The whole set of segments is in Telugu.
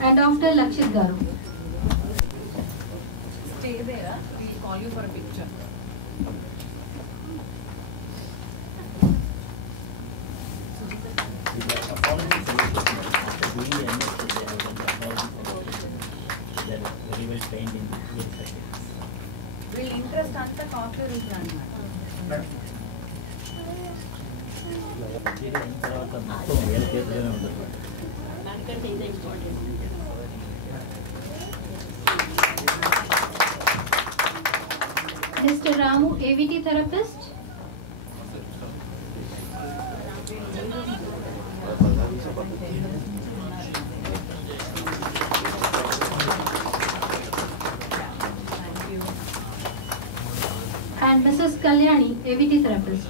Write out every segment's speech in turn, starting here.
And Dr. Lakshit Garu. Stay there. We'll call you for a picture. వీళ్ళ ఇంట్రెస్ట్ అంతా కాఫీ రూట్ అన్నమాట. Mr. Ramu, AVT therapist. And Mrs. Kalyani, AVT therapist.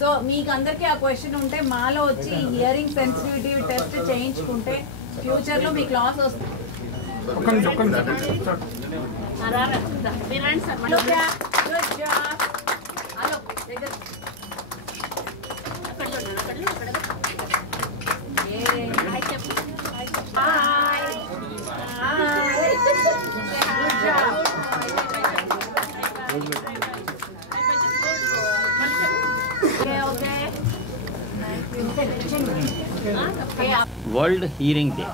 So మీకు అందరికీ ఆ క్వశ్చన్ ఉంటే మాలో వచ్చి హియరింగ్ సెన్సిటివిటీ టెస్ట్ చేయించుకుంటే ఫ్యూచర్లో మీకు లాస్ వస్తుంది. వరల్డ్ హీరింగ్ డే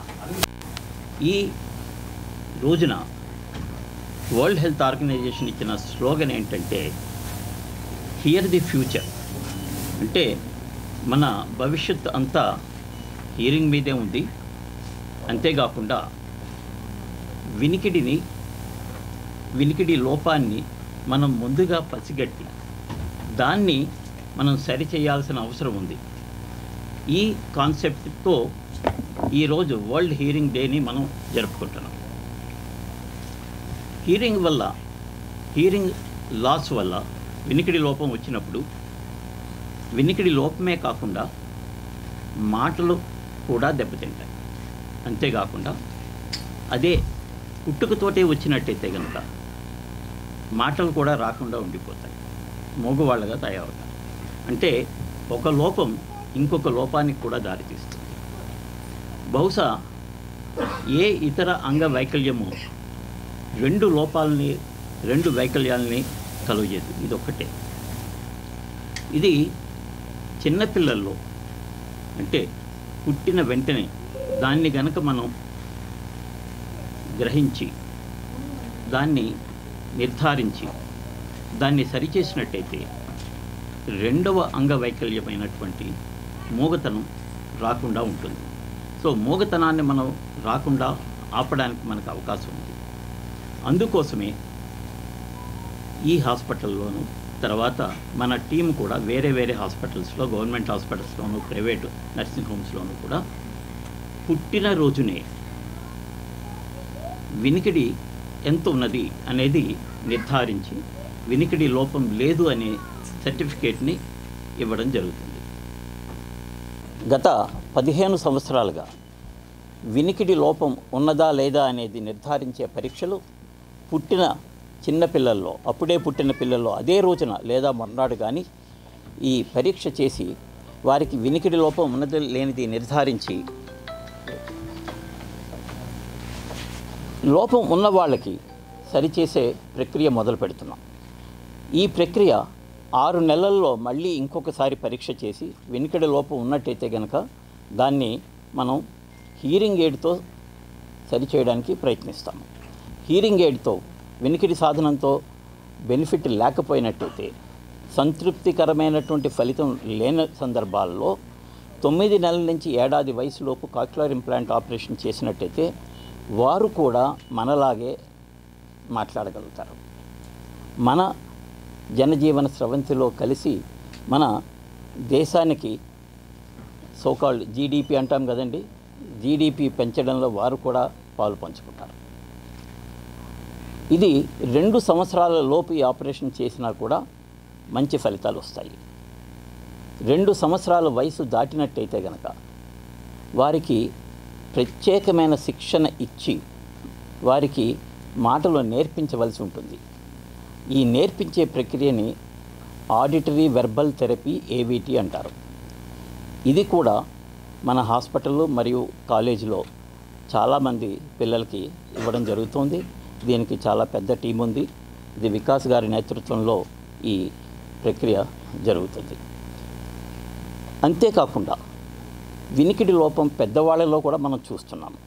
ఈ రోజున వరల్డ్ హెల్త్ ఆర్గనైజేషన్ ఇచ్చిన స్లోగన్ ఏంటంటే హియర్ ది ఫ్యూచర్. అంటే మన భవిష్యత్ అంతా హీరింగ్ మీదే ఉంది. అంతేకాకుండా వినికిడి లోపాన్ని మనం ముందుగా పసిగట్టి దాన్ని మనం సరిచేయాల్సిన అవసరం ఉంది. ఈ కాన్సెప్ట్తో ఈరోజు వరల్డ్ హీరింగ్ డేని మనం జరుపుకుంటున్నాం. హీరింగ్ లాస్ వల్ల వినికిడి లోపం వచ్చినప్పుడు వినికిడి లోపమే కాకుండా మాటలు కూడా దెబ్బతింటాయి. అంతేకాకుండా అదే పుట్టుకతోటే వచ్చినట్టయితే కనుక మాటలు కూడా రాకుండా ఉండిపోతాయి, మగవాళ్ళగా తయారవుతాయి. అంటే ఒక లోపం ఇంకొక లోపానికి కూడా దారితీస్తుంది. బహుశా ఏ ఇతర అంగవైకల్యము రెండు వైకల్యాలని కలుగజేదు, ఇది ఒక్కటే. ఇది చిన్నపిల్లల్లో అంటే పుట్టిన వెంటనే దాన్ని గనక మనం గ్రహించి దాన్ని నిర్ధారించి దాన్ని సరిచేసినట్టయితే రెండవ అంగవైకల్యమైనటువంటి మూగతనం రాకుండా ఉంటుంది. సో మూగతనాన్ని మనం రాకుండా ఆపడానికి మనకు అవకాశం ఉంది. అందుకోసమే ఈ హాస్పిటల్లోనూ తర్వాత మన టీం కూడా వేరే వేరే హాస్పిటల్స్లో, గవర్నమెంట్ హాస్పిటల్స్లోనూ, ప్రైవేట్ నర్సింగ్ హోమ్స్లోనూ కూడా పుట్టినరోజునే వినికిడి ఎంత ఉన్నది అనేది నిర్ధారించి వినికిడి లోపం లేదు అనే సర్టిఫికేట్ని ఇవ్వడం జరుగుతుంది. గత 15 సంవత్సరాలుగా వినికిడి లోపం ఉన్నదా లేదా అనేది నిర్ధారించే పరీక్షలు పుట్టిన చిన్నపిల్లల్లో, అప్పుడే పుట్టిన పిల్లల్లో అదే రోజున లేదా మర్నాడు కానీ ఈ పరీక్ష చేసి వారికి వినికిడి లోపం ఉన్నది లేనిది నిర్ధారించి లోపం ఉన్న వాళ్ళకి సరిచేసే ప్రక్రియ మొదలు పెడుతున్నాం. ఈ ప్రక్రియ 6 నెలల్లో మళ్ళీ ఇంకొకసారి పరీక్ష చేసి వినికిడి లోపం ఉన్నట్టయితే కనుక దాన్ని మనం హీరింగ్ ఎయిడ్తో సరిచేయడానికి ప్రయత్నిస్తాము. హీరింగ్ ఎయిడ్తో వినికిడి సాధనంతో బెనిఫిట్ లేకపోయినట్టయితే సంతృప్తికరమైనటువంటి ఫలితం లేని సందర్భాల్లో 9 నెలల నుంచి ఏడాది వయసులోపు కాక్యులర్ ఇంప్లాంట్ ఆపరేషన్ చేసినట్టయితే వారు కూడా మనలాగే మాట్లాడగలుగుతారు. మన జనజీవన స్రవంతిలో కలిసి మన దేశానికి సోకాల్డ్ జీడిపి అంటాం కదండి, జీడిపి పెంచడంలో వారు కూడా పాలు పంచుకుంటారు. ఇది 2 సంవత్సరాల లోపు ఈ ఆపరేషన్ చేసినా కూడా మంచి ఫలితాలు వస్తాయి. 2 సంవత్సరాల వయసు దాటినట్టయితే కనుక వారికి ప్రత్యేకమైన శిక్షణ ఇచ్చి వారికి మాటలు నేర్పించవలసి ఉంటుంది. ఈ నేర్పించే ప్రక్రియని ఆడిటరీ వెర్బల్ థెరపీ ఏవిటి అంటారు. ఇది కూడా మన హాస్పిటల్లో మరియు కాలేజీలో చాలామంది పిల్లలకి ఇవ్వడం జరుగుతుంది. దీనికి చాలా పెద్ద టీం ఉంది. ఇది వికాస్ గారి నేతృత్వంలో ఈ ప్రక్రియ జరుగుతుంది. అంతేకాకుండా వినికిడి లోపం పెద్దవాళ్ళలో కూడా మనం చూస్తున్నాము.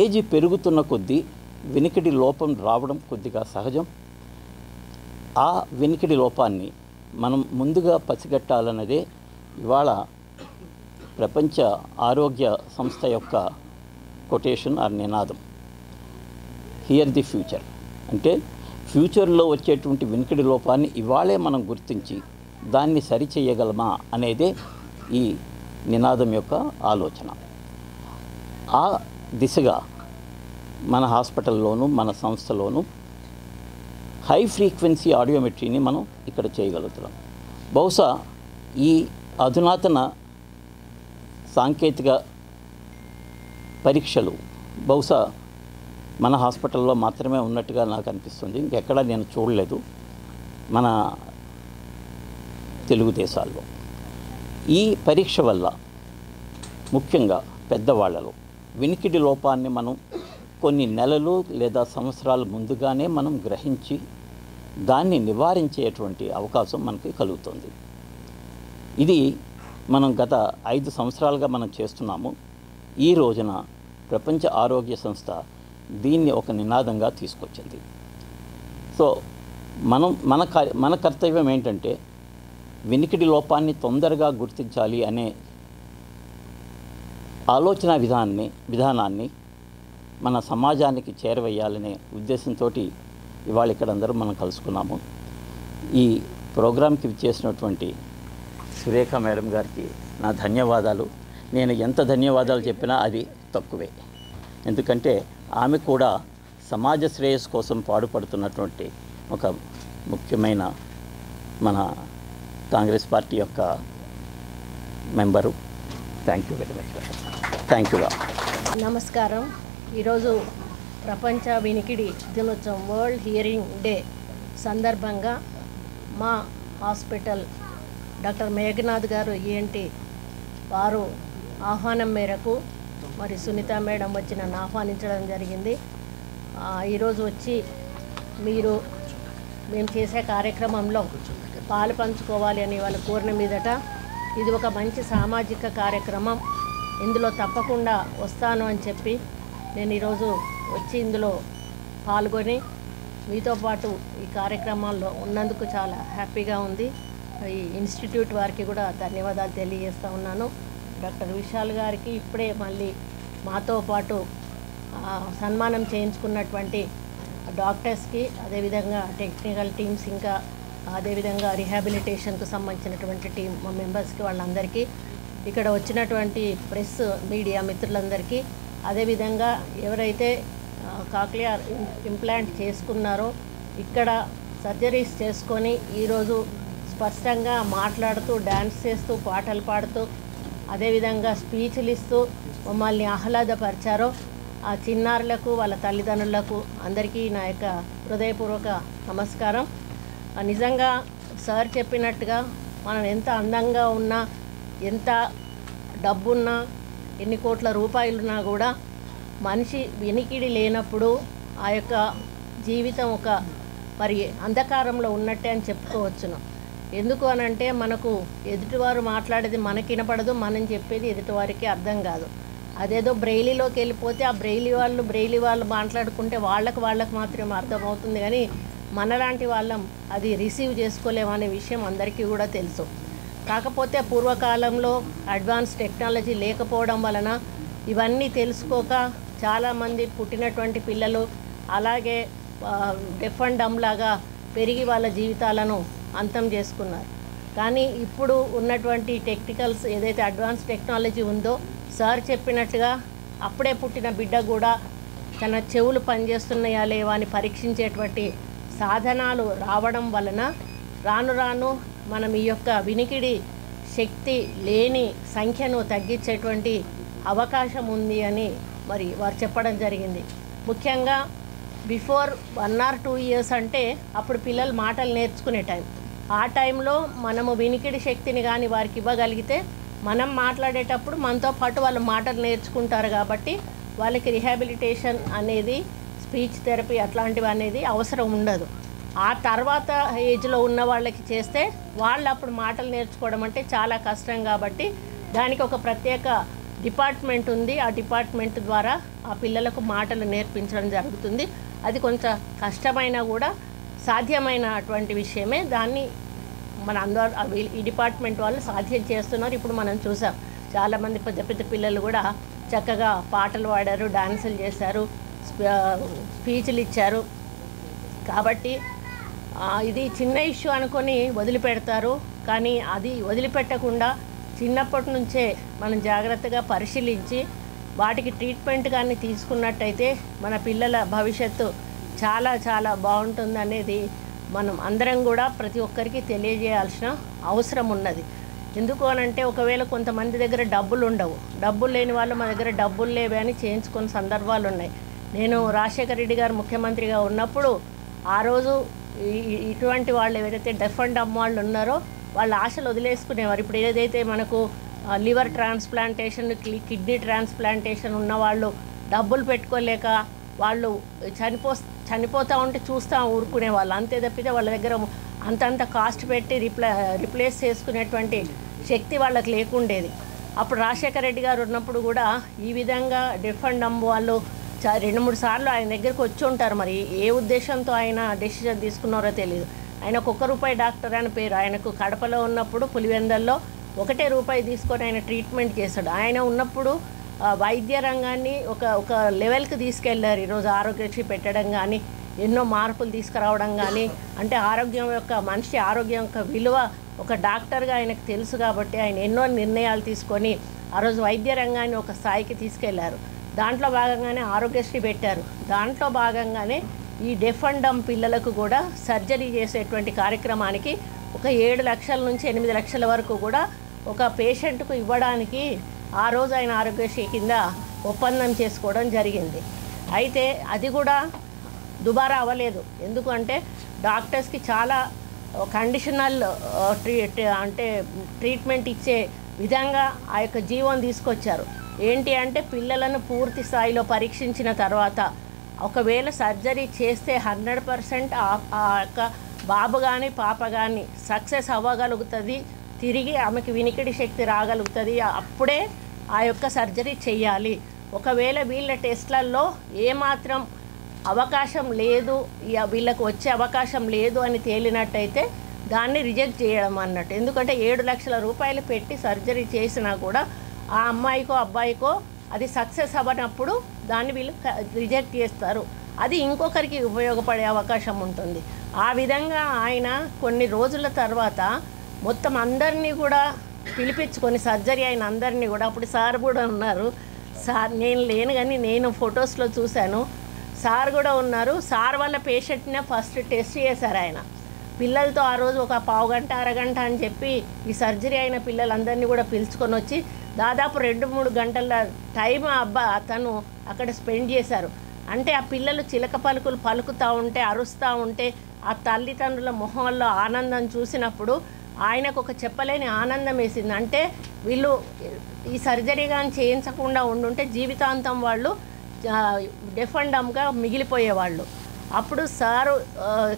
ఏజ్ పెరుగుతున్న కొద్దీ వినికిడి లోపం రావడం కొద్దిగా సహజం. ఆ వినికిడి లోపాన్ని మనం ముందుగా పసిగట్టాలన్నదే ఇవాళ ప్రపంచ ఆరోగ్య సంస్థ యొక్క కొటేషన్ ఆర్ నినాదం, హియర్ ది ఫ్యూచర్. అంటే ఫ్యూచర్లో వచ్చేటువంటి వినికిడి లోపాన్ని ఇవాళే మనం గుర్తించి దాన్ని సరిచేయగలమా అనేదే ఈ నినాదం యొక్క ఆలోచన. ఆ దిశగా మన హాస్పిటల్లోనూ మన సంస్థలోనూ హై ఫ్రీక్వెన్సీ ఆడియోమెట్రీని మనం ఇక్కడ చేయగలుగుతున్నాం. బహుశా ఈ అధునాతన సాంకేతిక పరీక్షలు బహుశా మన హాస్పిటల్లో మాత్రమే ఉన్నట్టుగా నాకు అనిపిస్తుంది. ఇంకెక్కడా నేను చూడలేదు మన తెలుగు దేశాల్లో. ఈ పరీక్ష వల్ల ముఖ్యంగా పెద్దవాళ్లలో వినికిడి లోపాన్ని మనం కొన్ని నెలలు లేదా సంవత్సరాల ముందుగానే మనం గ్రహించి దాన్ని నివారించేటువంటి అవకాశం మనకి కలుగుతుంది. ఇది మనం గత 5 సంవత్సరాలుగా మనం చేస్తున్నాము. ఈ రోజున ప్రపంచ ఆరోగ్య సంస్థ దీన్ని ఒక నినాదంగా తీసుకొచ్చింది. సో మన కర్తవ్యం ఏంటంటే వినికిడి లోపాన్ని తొందరగా గుర్తించాలి అనే ఆలోచన విధానాన్ని మన సమాజానికి చేరవేయాలనే ఉద్దేశంతో ఇవాళ ఇక్కడ అందరం మనం కలుసుకున్నాము. ఈ ప్రోగ్రాంకి విచ్చేసినటువంటి సురేఖ మేడం గారికి నా ధన్యవాదాలు. నేను ఎంత ధన్యవాదాలు చెప్పినా అది తక్కువే. ఎందుకంటే ఆమె కూడా సమాజ శ్రేయస్సు కోసం పాటుపడుతున్నటువంటి ఒక ముఖ్యమైన మన కాంగ్రెస్ పార్టీ యొక్క member. Thank you very much. Thank you. నమస్కారం. ఈరోజు ప్రపంచ వినికిడి దినోత్సవం వరల్డ్ హియరింగ్ డే సందర్భంగా మా హాస్పిటల్ డాక్టర్ మేఘనాథ్ గారు ఏంటి వారు ఆహ్వానం మేరకు మరి సునీత మేడం వచ్చి నన్ను ఆహ్వానించడం జరిగింది. ఈరోజు వచ్చి మేము చేసే కార్యక్రమంలో పాలు పంచుకోవాలి అని వాళ్ళు కోరిన మీదట ఇది ఒక మంచి సామాజిక కార్యక్రమం, ఇందులో తప్పకుండా వస్తాను అని చెప్పి నేను ఈరోజు వచ్చి ఇందులో పాల్గొని మీతో పాటు ఈ కార్యక్రమాల్లో ఉన్నందుకు చాలా హ్యాపీగా ఉంది. ఈ ఇన్స్టిట్యూట్ వారికి కూడా ధన్యవాదాలు తెలియజేస్తూ ఉన్నాను. డాక్టర్ విశాల్ గారికి ఇప్పుడే మళ్ళీ మాతో పాటు సన్మానం చేయించుకున్నటువంటి డాక్టర్స్కి, అదేవిధంగా టెక్నికల్ టీమ్స్, ఇంకా అదేవిధంగా రిహాబిలిటేషన్కు సంబంధించినటువంటి టీం మెంబర్స్కి, వాళ్ళందరికీ, ఇక్కడ వచ్చినటువంటి ప్రెస్ మీడియా మిత్రులందరికీ, అదేవిధంగా ఎవరైతే కాక్లియర్ ఇంప్లాంట్ చేసుకున్నారో ఇక్కడ సర్జరీస్ చేసుకొని ఈరోజు స్పష్టంగా మాట్లాడుతూ, డ్యాన్స్ చేస్తూ, పాటలు పాడుతూ, అదేవిధంగా స్పీచ్లు ఇస్తూ మమ్మల్ని ఆహ్లాదపరిచారో ఆ చిన్నారులకు, వాళ్ళ తల్లిదండ్రులకు అందరికీ నా యొక్క హృదయపూర్వక నమస్కారం. నిజంగా సార్ చెప్పినట్టుగా మనం ఎంత అందంగా ఉన్నా, ఎంత డబ్బున్నా, ఎన్ని కోట్ల రూపాయలున్నా కూడా మనిషి వినికిడి లేనప్పుడు ఆ యొక్క జీవితం ఒక మరి అంధకారంలో ఉన్నట్టే అని చెప్పుకోవచ్చును. ఎందుకు అనంటే మనకు ఎదుటివారు మాట్లాడేది మనకి వినపడదు, మనం చెప్పేది ఎదుటివారికి అర్థం కాదు. అదేదో బ్రెయిలీలోకి వెళ్ళిపోతే ఆ బ్రెయిలీ వాళ్ళు మాట్లాడుకుంటే వాళ్ళకు మాత్రమే అర్థమవుతుంది, కానీ మనలాంటి వాళ్ళం అది రిసీవ్ చేసుకోలేమనే విషయం అందరికీ కూడా తెలుసు. కాకపోతే పూర్వకాలంలో అడ్వాన్స్ టెక్నాలజీ లేకపోవడం వలన ఇవన్నీ తెలుసుకోక చాలామంది పుట్టినటువంటి పిల్లలు అలాగే డెఫ్ అండ్ డమ్ లాగా పెరిగి వాళ్ళ జీవితాలను అంతం చేసుకున్నారు. కానీ ఇప్పుడు ఉన్నటువంటి టెక్నికల్స్ ఏదైతే అడ్వాన్స్ టెక్నాలజీ ఉందో సార్ చెప్పినట్టుగా అప్పుడే పుట్టిన బిడ్డ కూడా తన చెవులు పనిచేస్తున్నాయా లేవా అని పరీక్షించేటువంటి సాధనాలు రావడం వలన రాను రాను మనం ఈ యొక్క వినికిడి శక్తి లేని సంఖ్యను తగ్గించేటువంటి అవకాశం ఉంది అని మరి వారు చెప్పడం జరిగింది. ముఖ్యంగా బిఫోర్ 1 or 2 years అంటే అప్పుడు పిల్లలు మాటలు నేర్చుకునే టైం. ఆ టైంలో మనము వినికిడి శక్తిని కానీ వారికి ఇవ్వగలిగితే మనం మాట్లాడేటప్పుడు మనతో పాటు వాళ్ళు మాటలు నేర్చుకుంటారు. కాబట్టి వాళ్ళకి రిహాబిలిటేషన్ అనేది స్పీచ్ థెరపీ అట్లాంటివి అనేది అవసరం ఉండదు. ఆ తర్వాత ఏజ్లో ఉన్న వాళ్ళకి చేస్తే వాళ్ళు అప్పుడు మాటలు నేర్చుకోవడం అంటే చాలా కష్టం. కాబట్టి దానికి ఒక ప్రత్యేక డిపార్ట్మెంట్ ఉంది. ఆ డిపార్ట్మెంట్ ద్వారా ఆ పిల్లలకు మాటలు నేర్పించడం జరుగుతుంది. అది కొంచెం కష్టమైనా కూడా సాధ్యమైనటువంటి విషయమే. దాన్ని మన అందరూ ఈ డిపార్ట్మెంట్ వాళ్ళు సాధ్యం చేస్తున్నారు. ఇప్పుడు మనం చూసాం చాలామంది పెద్ద పెద్ద పిల్లలు కూడా చక్కగా పాటలు పాడారు, డాన్సులు చేశారు, స్పీచ్లు ఇచ్చారు. కాబట్టి ఇది చిన్న ఇష్యూ అనుకొని వదిలిపెడతారు. కానీ అది వదిలిపెట్టకుండా చిన్నప్పటి నుంచే మనం జాగ్రత్తగా పరిశీలించి వాటికి ట్రీట్మెంట్ కానీ తీసుకున్నట్టయితే మన పిల్లల భవిష్యత్తు చాలా చాలా బాగుంటుందనేది మనం అందరం కూడా ప్రతి ఒక్కరికి తెలియజేయాల్సిన అవసరం ఉన్నది. ఎందుకు అనంటే ఒకవేళ కొంతమంది దగ్గర డబ్బులు ఉండవు, డబ్బులు లేని వాళ్ళు మా దగ్గర డబ్బులు లేవే అని చేయించుకున్న సందర్భాలు ఉన్నాయి. నేను రాజశేఖర రెడ్డి గారు ముఖ్యమంత్రిగా ఉన్నప్పుడు ఆ రోజు ఇటువంటి వాళ్ళు ఎవరైతే డెఫ్ అండ్ డమ్ వాళ్ళు ఉన్నారో వాళ్ళ ఆశలు వదిలేసుకునేవారు. ఇప్పుడు ఏదైతే మనకు లివర్ ట్రాన్స్ప్లాంటేషన్, కిడ్నీ ట్రాన్స్ప్లాంటేషన్ ఉన్నవాళ్ళు డబ్బులు పెట్టుకోలేక వాళ్ళు చనిపోతూ ఉంటే చూస్తూ ఊరుకునే వాళ్ళు. అంతే తప్పితే వాళ్ళ దగ్గర అంతంత కాస్ట్ పెట్టి రిప్లేస్ చేసుకునేటువంటి శక్తి వాళ్ళకి లేకుండేది. అప్పుడు రాజశేఖర రెడ్డి గారు ఉన్నప్పుడు కూడా ఈ విధంగా డెఫ్ అండ్ డమ్ వాళ్ళు 2-3 సార్లు ఆయన దగ్గరికి వచ్చి ఉంటారు. మరి ఏ ఉద్దేశంతో ఆయన డెసిషన్ తీసుకున్నారో తెలియదు. ఆయనకు ₹1 డాక్టర్ అని పేరు. ఆయనకు కడపలో ఉన్నప్పుడు పులివెందల్లో ₹1 తీసుకొని ఆయన ట్రీట్మెంట్ చేశాడు. ఆయన ఉన్నప్పుడు వైద్య రంగాన్ని ఒక లెవెల్కి తీసుకెళ్లారు. ఈరోజు ఆరోగ్యశ్రీ పెట్టడం కానీ ఎన్నో మార్పులు తీసుకురావడం కానీ అంటే మనిషి ఆరోగ్యం యొక్క విలువ ఒక డాక్టర్గా ఆయనకు తెలుసు. కాబట్టి ఆయన ఎన్నో నిర్ణయాలు తీసుకొని ఆ రోజు వైద్య రంగాన్ని ఒక స్థాయికి తీసుకెళ్లారు. దాంట్లో భాగంగానే ఆరోగ్యశ్రీ పెట్టారు. దాంట్లో భాగంగానే ఈ డెఫ్ అండ్ డమ్ పిల్లలకు కూడా సర్జరీ చేసేటువంటి కార్యక్రమానికి ఒక 7 లక్షల నుంచి 8 లక్షల వరకు కూడా ఒక పేషెంట్కు ఇవ్వడానికి ఆ రోజు ఆయన ఆరోగ్యశ్రీ కింద ఒప్పందం చేసుకోవడం జరిగింది. అయితే అది కూడా దుబారా అవ్వలేదు. ఎందుకంటే డాక్టర్స్కి చాలా కండిషనల్ ట్రీట్మెంట్ ఇచ్చే విధంగా ఆ యొక్క జీవోం తీసుకొచ్చారు. ఏంటి అంటే పిల్లలను పూర్తి స్థాయిలో పరీక్షించిన తర్వాత ఒకవేళ సర్జరీ చేస్తే 100% ఆ యొక్క బాబు కానీ పాప కానీ సక్సెస్ అవ్వగలుగుతుంది, తిరిగి ఆమెకి వినికిడి శక్తి రాగలుగుతుంది, అప్పుడే ఆ యొక్క సర్జరీ చేయాలి. ఒకవేళ వీళ్ళ టెస్ట్లలో ఏమాత్రం అవకాశం లేదు, వీళ్ళకు వచ్చే అవకాశం లేదు అని తేలినట్టయితే దాన్ని రిజెక్ట్ చేయడం అన్నట్టు. ఎందుకంటే 7 లక్షల రూపాయలు పెట్టి సర్జరీ చేసినా కూడా ఆ అమ్మాయికో అబ్బాయికో అది సక్సెస్ అవ్వనప్పుడు దాన్ని వీళ్ళు రిజెక్ట్ చేస్తారు. అది ఇంకొకరికి ఉపయోగపడే అవకాశం ఉంటుంది. ఆ విధంగా ఆయన కొన్ని రోజుల తర్వాత మొత్తం అందరినీ కూడా పిలిపించుకొని సర్జరీ అయిన అందరినీ కూడా, అప్పుడు సార్ కూడా ఉన్నారు, సార్ నేను లేను కానీ నేను ఫొటోస్లో చూశాను, సార్ కూడా ఉన్నారు. సార్ వాళ్ళ పేషెంట్నే ఫస్ట్ టెస్ట్ చేశారు ఆయన పిల్లలతో. ఆ రోజు ఒక పావు గంట అరగంట అని చెప్పి ఈ సర్జరీ అయిన పిల్లలందరినీ కూడా పిలుచుకొని వచ్చి దాదాపు 2-3 గంటల టైం అతను అక్కడ స్పెండ్ చేశారు. అంటే ఆ పిల్లలు చిలక పలుకులు పలుకుతూ ఉంటే, అరుస్తూ ఉంటే ఆ తల్లిదండ్రుల మొహంలో ఆనందం చూసినప్పుడు ఆయనకు ఒక చెప్పలేని ఆనందం వేసింది. అంటే వీళ్ళు ఈ సర్జరీ కానీ చేయించకుండా ఉండుంటే జీవితాంతం వాళ్ళు డెఫ్ అండ్ డమ్గా మిగిలిపోయేవాళ్ళు. అప్పుడు సారు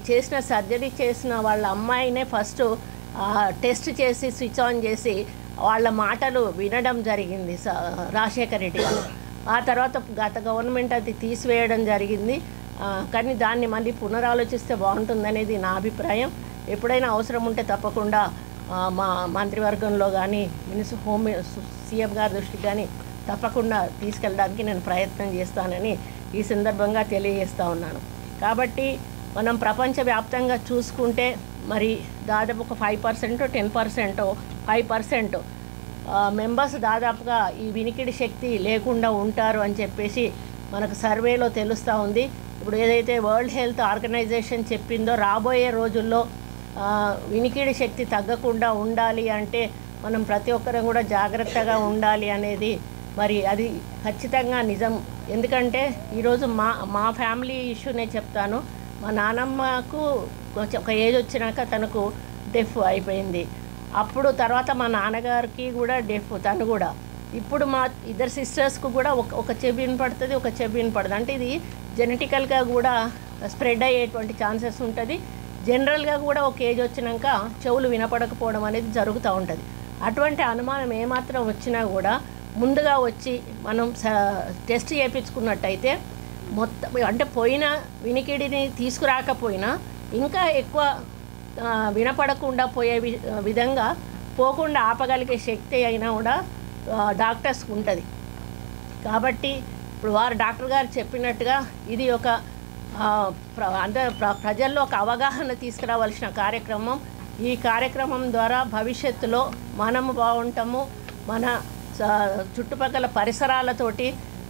చేసిన సర్జరీ చేసిన వాళ్ళ అమ్మాయినే ఫస్ట్ టెస్ట్ చేసి స్విచ్ ఆన్ చేసి వాళ్ళ మాటలు వినడం జరిగింది రాజశేఖర రెడ్డి గారు. ఆ తర్వాత గత గవర్నమెంట్ అది తీసివేయడం జరిగింది. కానీ దాన్ని మళ్ళీ పునరాలోచిస్తే బాగుంటుందనేది నా అభిప్రాయం. ఎప్పుడైనా అవసరం ఉంటే తప్పకుండా మా మంత్రివర్గంలో కానీ సీఎం గారి దృష్టికి కానీ తప్పకుండా తీసుకెళ్ళడానికి నేను ప్రయత్నం చేస్తానని ఈ సందర్భంగా తెలియజేస్తూ ఉన్నాను. కాబట్టి మనం ప్రపంచవ్యాప్తంగా చూసుకుంటే మరి దాదాపు ఒక 5%, 10%, 5% మెంబర్స్ దాదాపుగా ఈ వినికిడి శక్తి లేకుండా ఉంటారు అని చెప్పేసి మనకు సర్వేలో తెలుస్తూ ఉంది. ఇప్పుడు ఏదైతే వరల్డ్ హెల్త్ ఆర్గనైజేషన్ చెప్పిందో రాబోయే రోజుల్లో వినికిడి శక్తి తగ్గకుండా ఉండాలి అంటే మనం ప్రతి ఒక్కరం కూడా జాగ్రత్తగా ఉండాలి అనేది మరి అది ఖచ్చితంగా నిజం. ఎందుకంటే ఈరోజు మా ఫ్యామిలీ ఇష్యూనే చెప్తాను. మా నానమ్మకు కొంచెం ఒక ఏజ్ వచ్చినాక తనకు డెఫ్ అయిపోయింది. అప్పుడు తర్వాత మా నాన్నగారికి కూడా డెఫ్, తను కూడా. ఇప్పుడు మా ఇద్దరు సిస్టర్స్కు కూడా ఒక చెవి వినపడుతుంది, ఒక చెవి వినపడుతుంది. అంటే ఇది జెనెటికల్గా కూడా స్ప్రెడ్ అయ్యేటువంటి ఛాన్సెస్ ఉంటుంది. జనరల్గా కూడా ఒక ఏజ్ వచ్చినాక చెవులు వినపడకపోవడం అనేది జరుగుతూ ఉంటుంది. అటువంటి అనుమానం ఏమాత్రం వచ్చినా కూడా ముందుగా వచ్చి మనం టెస్ట్ చేయించుకున్నట్టయితే మొత్తం అంటే పోయిన వినికిడిని తీసుకురాకపోయినా ఇంకా ఎక్కువ వినపడకుండా పోయే విధంగా పోకుండా ఆపగలిగే శక్తి అయినా కూడా డాక్టర్స్కి ఉంటుంది. కాబట్టి ఇప్పుడు వారు డాక్టర్ గారు చెప్పినట్టుగా ఇది ఒక అంటే ప్రజల్లో ఒక అవగాహన తీసుకురావాల్సిన కార్యక్రమం. ఈ కార్యక్రమం ద్వారా భవిష్యత్తులో మనము బాగుంటాము, మన చుట్టుపక్కల పరిసరాలతోటి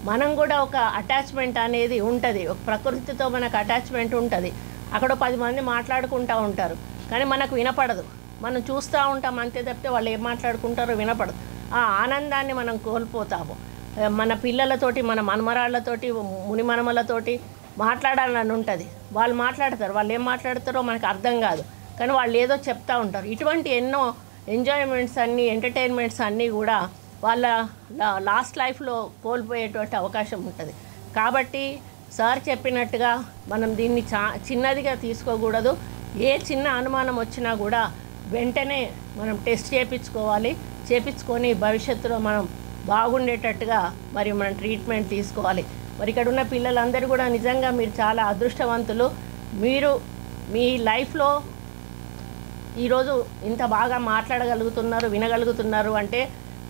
మనం కూడా ఒక అటాచ్మెంట్ అనేది ఉంటుంది. ఒక ప్రకృతితో మనకు అటాచ్మెంట్ ఉంటుంది. అక్కడ 10 మంది మాట్లాడుకుంటూ ఉంటారు కానీ మనకు వినపడదు. మనం చూస్తూ ఉంటాం అంతే తప్పితే వాళ్ళు ఏం మాట్లాడుకుంటారో వినపడదు. ఆ ఆనందాన్ని మనం కోల్పోతాము. మన పిల్లలతోటి, మన మనమరాళ్ళతోటి, మునిమనమలతోటి మాట్లాడాలని ఉంటుంది. వాళ్ళు మాట్లాడతారు, వాళ్ళు ఏం మాట్లాడతారో మనకు అర్థం కాదు కానీ వాళ్ళు ఏదో చెప్తూ ఉంటారు. ఇటువంటి ఎన్నో ఎంజాయ్మెంట్స్ అన్నీ, ఎంటర్టైన్మెంట్స్ అన్నీ కూడా వాళ్ళ లాస్ట్ లైఫ్లో కోల్పోయేటువంటి అవకాశం ఉంటుంది. కాబట్టి సార్ చెప్పినట్టుగా మనం దీన్ని చిన్నదిగా తీసుకోకూడదు. ఏ చిన్న అనుమానం వచ్చినా కూడా వెంటనే మనం టెస్ట్ చేయించుకొని భవిష్యత్తులో మనం బాగుండేటట్టుగా మరి మనం ట్రీట్మెంట్ తీసుకోవాలి. మరి ఇక్కడ ఉన్న పిల్లలందరూ కూడా నిజంగా మీరు చాలా అదృష్టవంతులు. మీరు మీ లైఫ్లో ఈరోజు ఇంత బాగా మాట్లాడగలుగుతున్నారు, వినగలుగుతున్నారు అంటే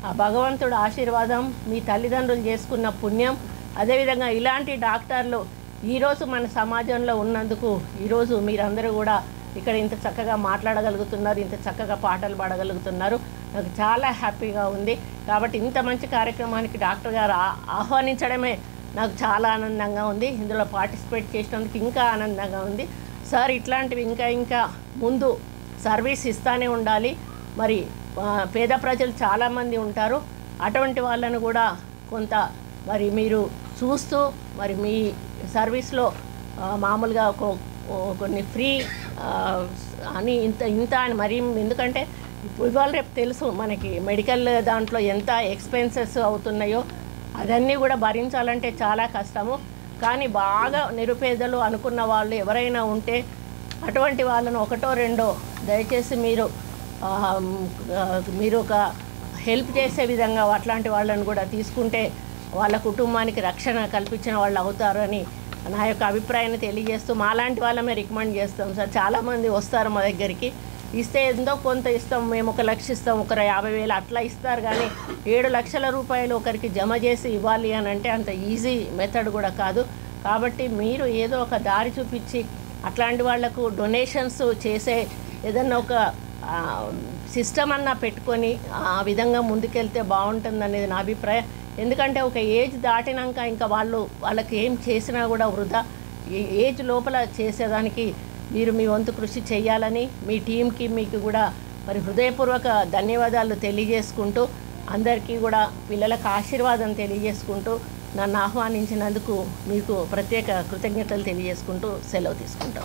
ఆ భగవంతుడు ఆశీర్వాదం, మీ తల్లిదండ్రులు చేసుకున్న పుణ్యం. అదేవిధంగా ఇలాంటి డాక్టర్లు ఈరోజు మన సమాజంలో ఉన్నందుకు ఈరోజు మీరందరూ కూడా ఇక్కడ ఇంత చక్కగా మాట్లాడగలుగుతున్నారు, ఇంత చక్కగా పాటలు పాడగలుగుతున్నారు. నాకు చాలా హ్యాపీగా ఉంది. కాబట్టి ఇంత మంచి కార్యక్రమానికి డాక్టర్ గారు ఆహ్వానించడమే నాకు చాలా ఆనందంగా ఉంది. ఇందులో పార్టిసిపేట్ చేసినందుకు ఇంకా ఆనందంగా ఉంది. సార్ ఇట్లాంటివి ఇంకా ముందు సర్వీస్ ఇస్తూనే ఉండాలి. మరి పేద ప్రజలు చాలామంది ఉంటారు. అటువంటి వాళ్ళను కూడా కొంత మరి మీరు చూస్తూ మరి మీ సర్వీస్లో మామూలుగా కొన్ని ఫ్రీ అని ఇంత అని మరి, ఎందుకంటే ఇవాళ రేపు తెలుసు మనకి మెడికల్ దాంట్లో ఎంత ఎక్స్పెన్సెస్ అవుతున్నాయో అదన్నీ కూడా భరించాలంటే చాలా కష్టము. కానీ బాగా నిరుపేదలు అనుకున్న వాళ్ళు ఎవరైనా ఉంటే అటువంటి వాళ్ళను ఒకటో రెండో దయచేసి మీరు ఒక హెల్ప్ చేసే విధంగా అట్లాంటి వాళ్ళని కూడా తీసుకుంటే వాళ్ళ కుటుంబానికి రక్షణ కల్పించిన వాళ్ళు అవుతారని నా యొక్క అభిప్రాయాన్ని తెలియజేస్తూ మాలాంటి వాళ్ళమే రికమెండ్ చేస్తాం సార్. చాలామంది వస్తారు మా దగ్గరికి, ఇస్తే ఎంతో కొంత ఇస్తాం, మేము 1 లక్ష ఇస్తాం, 50,000 అట్లా ఇస్తారు. కానీ 7 లక్షల రూపాయలు ఒకరికి జమ చేసి ఇవ్వాలి అని అంటే అంత ఈజీ మెథడ్ కూడా కాదు. కాబట్టి మీరు ఏదో ఒక దారి చూపించి అట్లాంటి వాళ్లకు డొనేషన్స్ చేసే ఏదన్నా ఒక సిస్టమ్ అన్నా పెట్టుకొని ఆ విధంగా ముందుకెళ్తే బాగుంటుందనేది నా అభిప్రాయం. ఎందుకంటే ఒక ఏజ్ దాటినాక ఇంకా వాళ్ళకి ఏం చేసినా కూడా వృధా. ఏజ్ లోపల చేసేదానికి మీరు మీ వంతు కృషి చేయాలని మీ టీంకి మీకు కూడా మరి హృదయపూర్వక ధన్యవాదాలు తెలియజేసుకుంటూ అందరికీ కూడా పిల్లలకు ఆశీర్వాదం తెలియజేసుకుంటూ నన్ను ఆహ్వానించినందుకు మీకు ప్రత్యేక కృతజ్ఞతలు తెలియజేసుకుంటూ సెలవు తీసుకుంటాం.